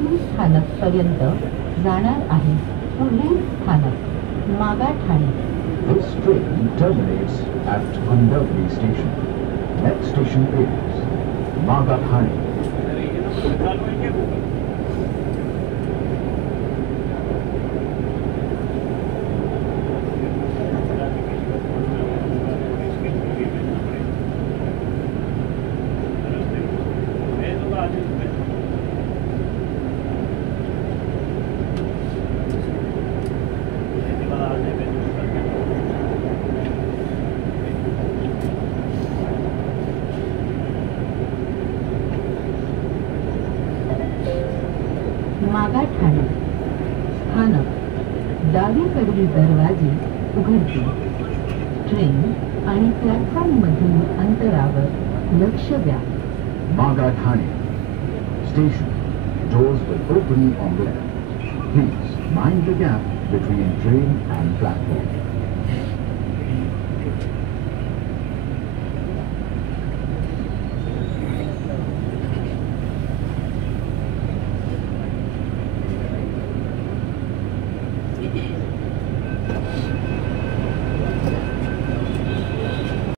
अंबवली स्थानक पर्यंत जाणार आहे. पुढील स्थानक Magathane. This train terminates at Andavli station. Next station is Magathani. Magathane स्थानक डावीकडील दरवाजे उघडतील. ट्रेन आणि प्लॅटफॉर्ममधील अंतरावर लक्ष द्या. Magathani station. Doors will open on the left. Please mind the gap between train and platform.